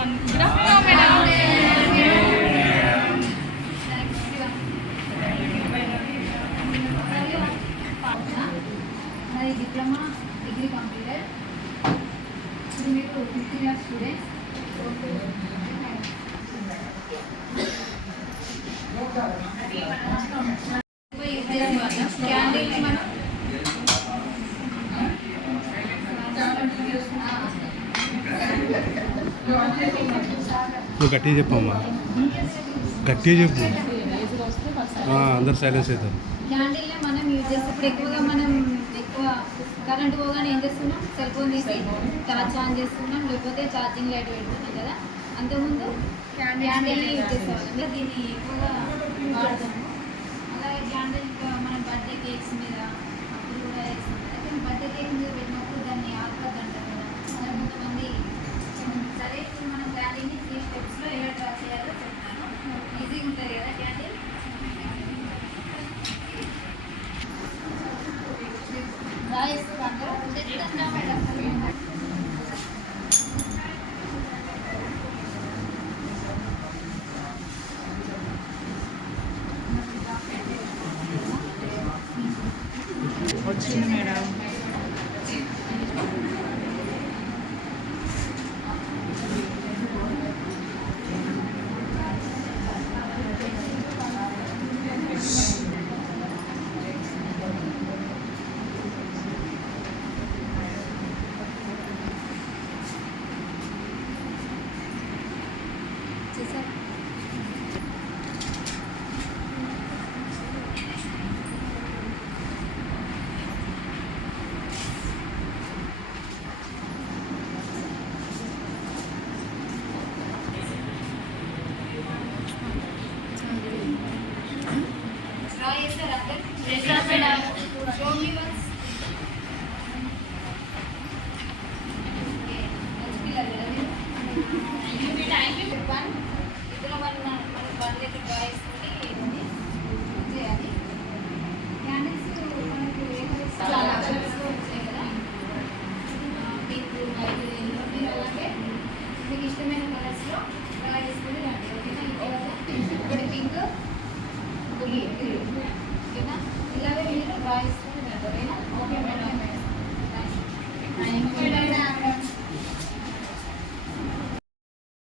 Afternoon good afternoon madam మరి diploma degree completed. ఇప్పుడు మీకు ఫిఫ్టీన్ ఇయర్స్ స్టూడెంట్స్. క్యాండిల్ని మనం నువ్వు గట్టిగా చెప్పమ్మా. గట్టిగా చెప్పు. అందరు సైలెన్స్ అవుతారు మనం యూజ్ చేస్తే. ఎక్కువగా మనం ఎక్కువ కరెంట్ పోగానే ఏం చేస్తున్నాం? సెల్ ఫోన్ తీసి ఆన్ చేస్తున్నాం. లేకపోతే ఛార్జింగ్ లైట్ పెడుతున్నాం కదా. అంతకుముందు క్యాండిల్ని యూజ్ చేసేవాళ్ళం. కదా దీన్ని ఎక్కువగా వాడతాము. అలాగే క్యాండిల్ మనం బర్త్డే కేక్స్ మీద అప్పుడు కూడా వచ్చింది మేడం మీరు అలాగే మీకు ఇష్టమైన కలర్స్లో డ్రా చేసుకొని రండి ఓకేనా ఒకటి పింక్ ఇంకొకటి గ్రీన్ ఓకేనా రాయిస్తాను ఓకే మేడం